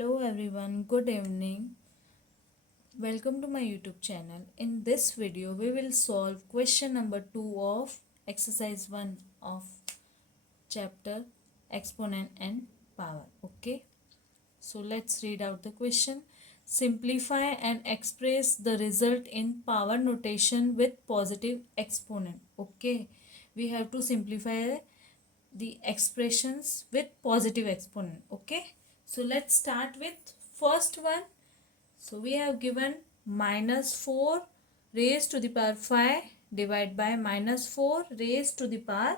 Hello everyone, good evening. Welcome to my YouTube channel. In this video, we will solve question number 2 of exercise 1 of chapter Exponent and Power. Okay, so let's read out the question. Simplify and express the result in power notation with positive exponent. Okay, we have to simplify the expressions with positive exponent. Okay, so let's start with first one. So we have given minus 4 raised to the power 5 divided by minus 4 raised to the power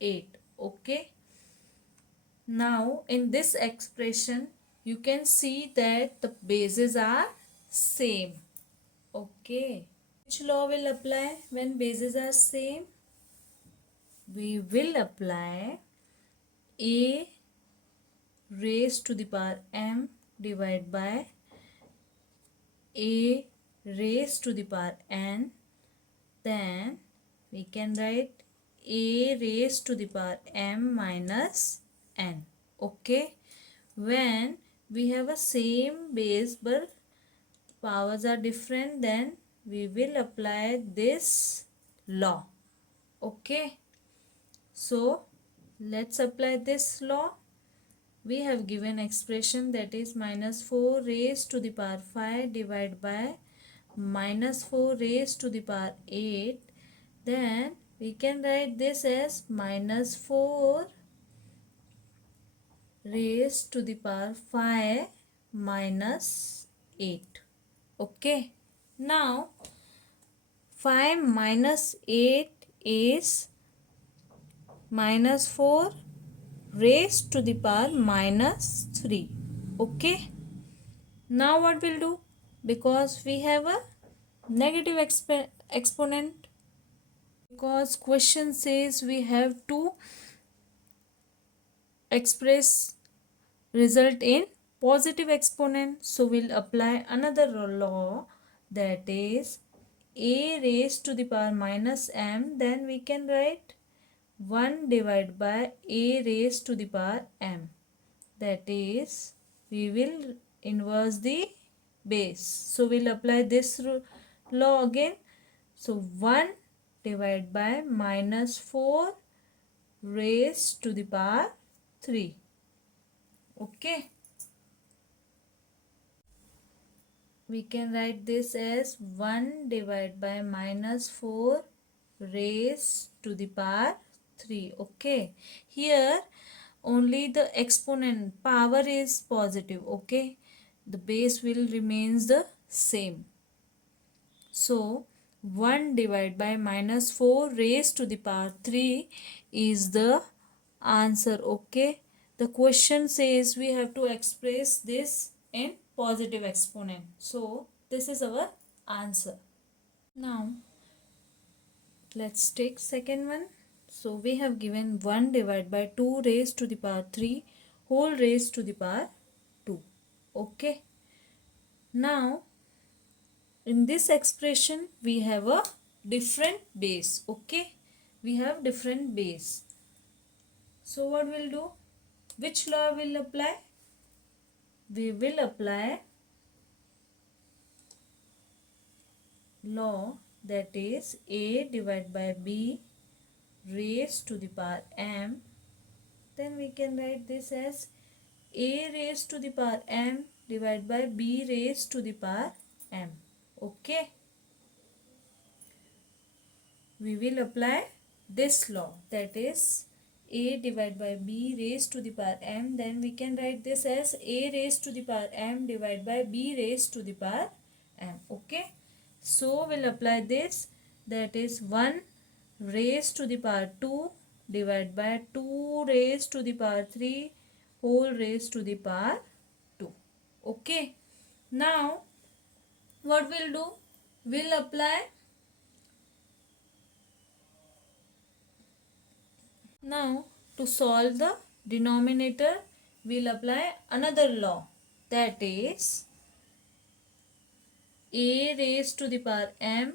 8. Okay, now in this expression you can see that the bases are same. Okay, which law will apply when bases are same? We will apply a raised to the power m divided by a raised to the power n. Then we can write a raised to the power m minus n. Okay, when we have a same base but powers are different, then we will apply this law. Okay, so let's apply this law. We have given expression that is minus 4 raised to the power 5 divided by minus 4 raised to the power 8. Then we can write this as minus 4 raised to the power 5 minus 8. Okay, now 5 minus 8 is minus 4 raised to the power minus 3. Okay, now what we'll do, because we have a negative exponent, because question says we have to express result in positive exponent, so we'll apply another law, that is a raised to the power minus m. Then we can write 1 divided by a raised to the power m, that is we will inverse the base, so we'll apply this law again. So 1 divided by minus 4 raised to the power 3. Okay, we can write this as 1 divided by minus 4 raised to the power 3. Okay, here only the exponent power is positive. Okay, the base will remains the same. So 1 divided by minus 4 raised to the power 3 is the answer. Okay, the question says we have to express this in positive exponent, so this is our answer. Now let's take second one. So we have given 1 divided by 2 raised to the power 3 whole raised to the power 2. Okay, now in this expression we have a different base. Okay, we have different base, so what we'll do, which law will apply? We will apply law, that is a divided by b raised to the power m. Then we can write this as a raised to the power m divided by b raised to the power m. Okay, we will apply this law, that is a divided by b raised to the power m. Then we can write this as a raised to the power m divided by b raised to the power m. Okay, so we'll apply this, that is 1 raised to the power 2 divided by 2 raised to the power 3 whole raised to the power 2. Okay, now what we'll do, we'll apply, now to solve the denominator we'll apply another law, that is a raised to the power m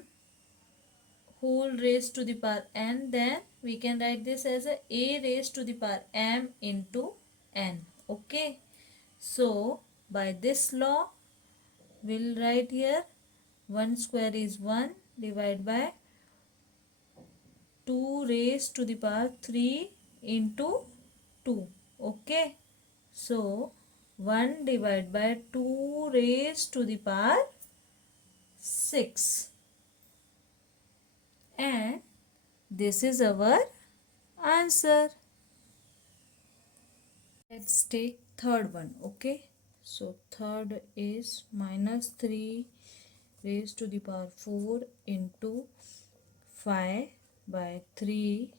whole raised to the power n. Then we can write this as a raised to the power m into n. Okay, so by this law, we'll write here 1 square is 1 divided by 2 raised to the power 3 into 2. Okay. So 1 divided by 2 raised to the power 6. And this is our answer. Let's take third one. Okay. So third is minus 3 raised to the power 4 into 5 by 3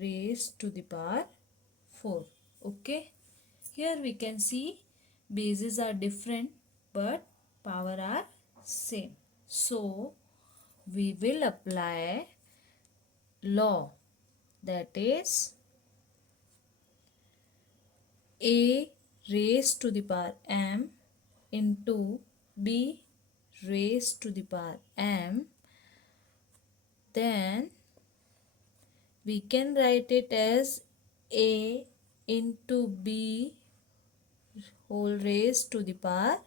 raised to the power 4. Okay. Here we can see bases are different but power are same. So we will apply law, that is a raised to the power m into b raised to the power m. Then we can write it as a into b whole raised to the power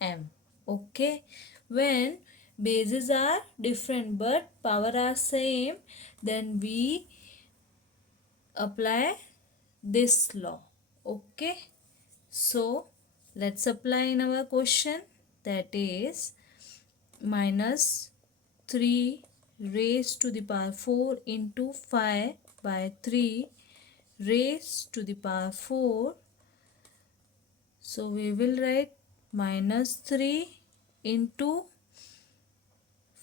m. Okay. When bases are different but power are same, then we apply this law. Okay. So let's apply in our question, that is minus 3 raised to the power 4 into 5 by 3 raised to the power 4. So we will write minus 3 into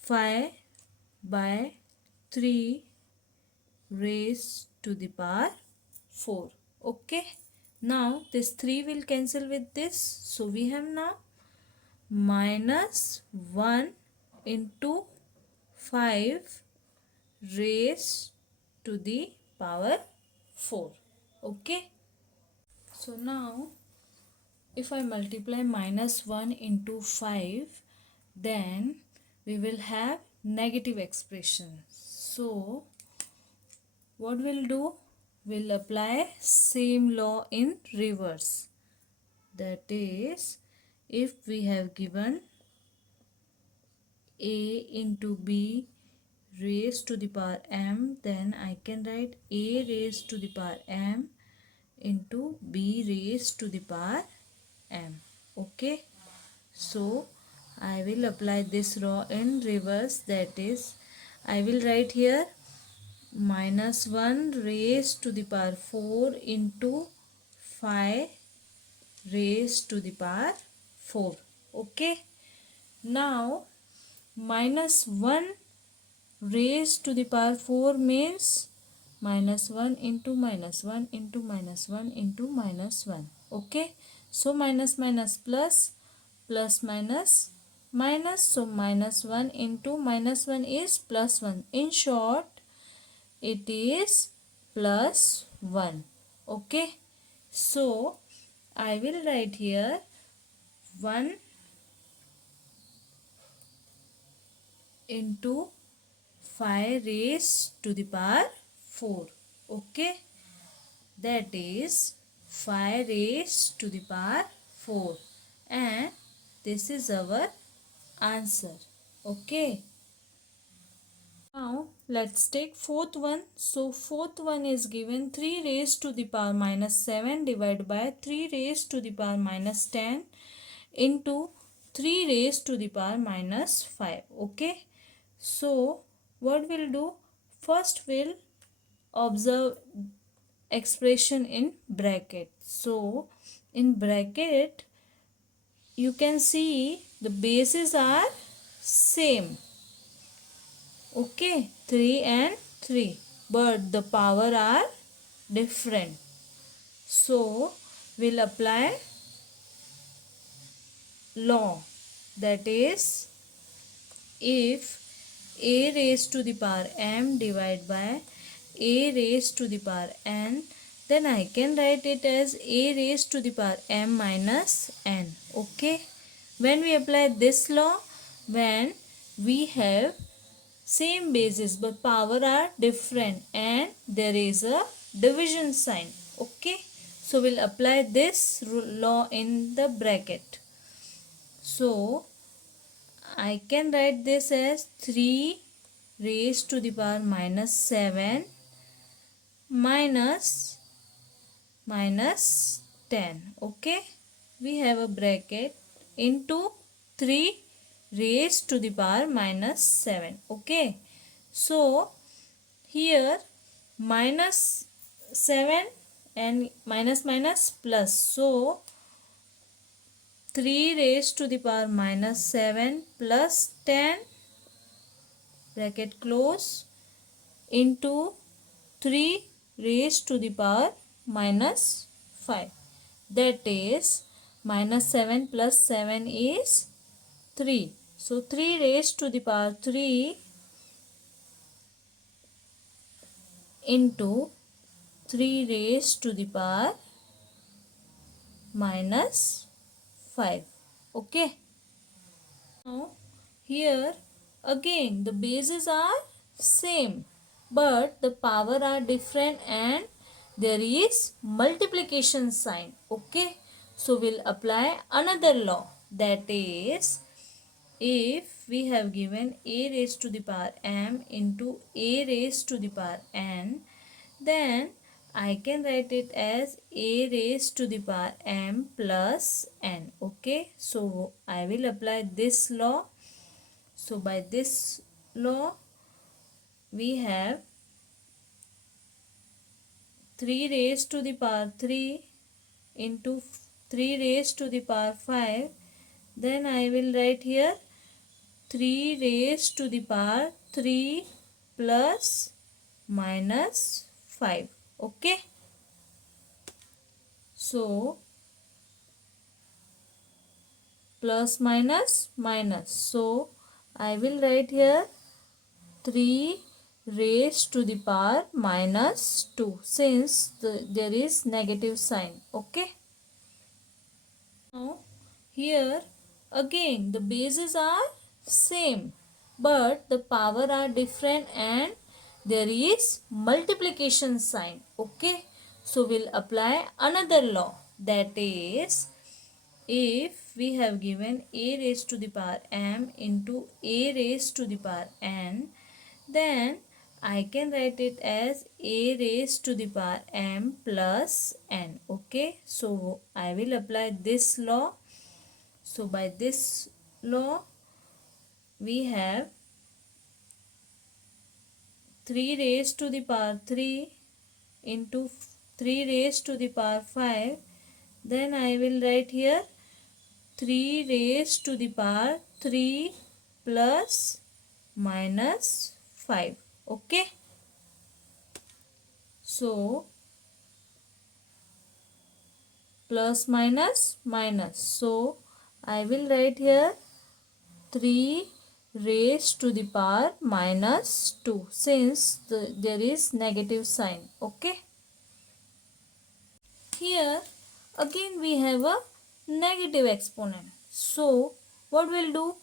5 by 3 raised to the power 4. Okay. Now this 3 will cancel with this. So we have now minus 1 into 5 raised to the power 4. Okay. So now if I multiply minus 1 into 5, then we will have negative expression. So what we'll do? We'll apply same law in reverse. That is, if we have given a into b raised to the power m, then I can write a raised to the power m into b raised to the power m. Okay. So I will apply this law in reverse. That is, I will write here minus 1 raised to the power 4 into 5 raised to the power 4. Okay. Now minus 1 raised to the power 4 means minus 1 into minus 1 into minus 1 into minus 1. Okay. So minus minus plus, plus minus minus. So minus 1 into minus 1 is plus 1. In short, it is plus 1. Okay. So I will write here 1 into 5 raised to the power 4. Okay. That is 5 raised to the power 4. And this is our answer. Okay. Now let's take fourth one. So fourth one is given 3 raised to the power minus 7 divided by 3 raised to the power minus 10 into 3 raised to the power minus 5. Okay. So what we'll do? First we'll observe expression in bracket. So in bracket you can see the bases are same. Okay, 3 and 3, but the power are different. So we'll apply law, that is, if a raised to the power m divided by a raised to the power n, then I can write it as a raised to the power m minus n. Okay. When we apply this law, when we have same basis but power are different and there is a division sign. Okay. So we'll apply this law in the bracket. So I can write this as 3 raised to the power minus 7 minus 10. Okay, we have a bracket into 3 raised to the power minus 7. Okay, so here minus 7 and minus minus plus, so 3 raised to the power minus 7 plus 10 bracket close into 3 raised to the power minus 5. That is minus 7 plus 7 is 3. So 3 raised to the power 3 into 3 raised to the power minus 5. Okay. Now here again the bases are same but the power are different and there is multiplication sign. Okay, so we'll apply another law, that is, if we have given a raised to the power m into a raised to the power n, then I can write it as a raised to the power m plus n. Okay, so I will apply this law. So by this law we have 3 raised to the power 3 into 3 raised to the power 5. Then I will write here 3 raised to the power 3 plus minus 5. Okay. So plus minus minus. So I will write here 3 raised to the power minus 2 since there is negative sign. Okay. Now here again the bases are same but the power are different and there is multiplication sign. Okay, so we'll apply another law, that is, if we have given a raised to the power m into a raised to the power n, then I can write it as a raised to the power m plus n. Okay, so I will apply this law. So by this law we have 3 raised to the power 3 into 3 raised to the power 5. Then I will write here 3 raised to the power 3 plus minus 5. Okay. So plus minus minus. So I will write here 3 raised to the power minus 2 since there is negative sign. Okay. Here again we have a negative exponent. So what we'll do?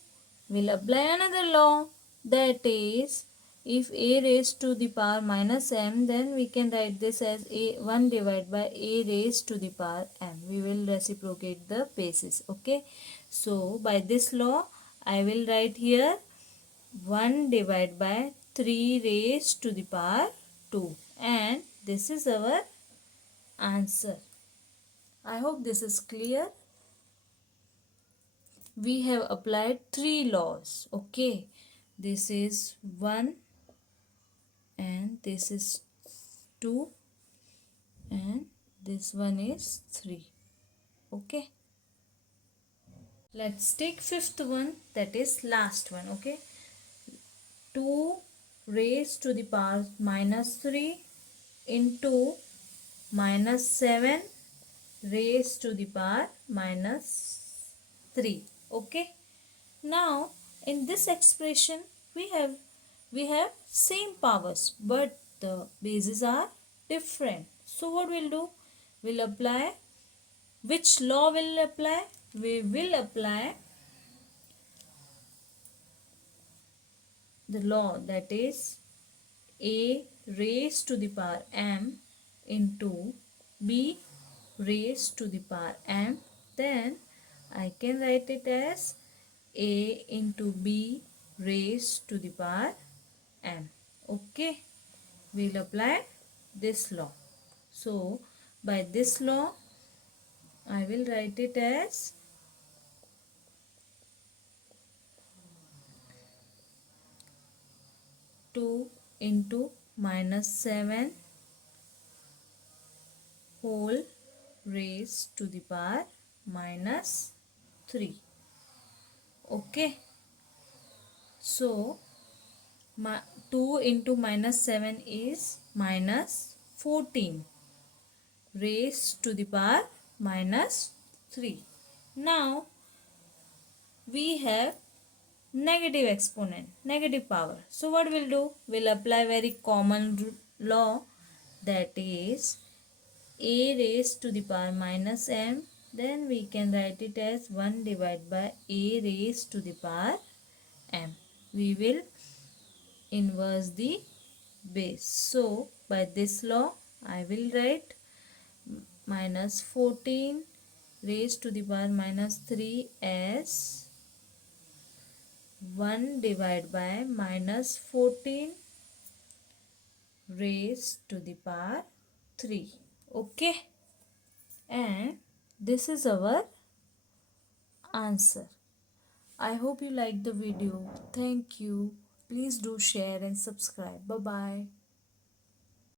We'll apply another law, that is, if a raised to the power minus m, then we can write this as a 1 divided by a raised to the power m. We will reciprocate the bases. Okay. So by this law I will write here 1 divided by 3 raised to the power 2, and this is our answer. I hope this is clear. We have applied 3 laws. Okay, this is 1 and this is 2 and this one is 3. Okay, let's take fifth one, that is last one. Okay, 2 raised to the power minus 3 into minus 7 raised to the power minus 3. Okay, now in this expression we have same powers but the bases are different. So what we'll do? We'll apply which law will apply? We will apply the law, that is, a raised to the power m into b raised to the power m, then I can write it as a into b raised to the power m. Okay, we'll apply this law. So by this law I will write it as 2 into minus 7 whole raised to the power minus 3. Okay, so 2 into minus 7 is minus 14 raised to the power minus 3. Now we have negative exponent, negative power. So what we'll do? We'll apply very common law, that is a raised to the power minus m. Then we can write it as 1 divided by a raised to the power m. We will inverse the base. So by this law I will write minus 14 raised to the power minus 3 as 1 divided by minus 14 raised to the power 3. Okay, and this is our answer. I hope you liked the video. Thank you. Please do share and subscribe. Bye bye.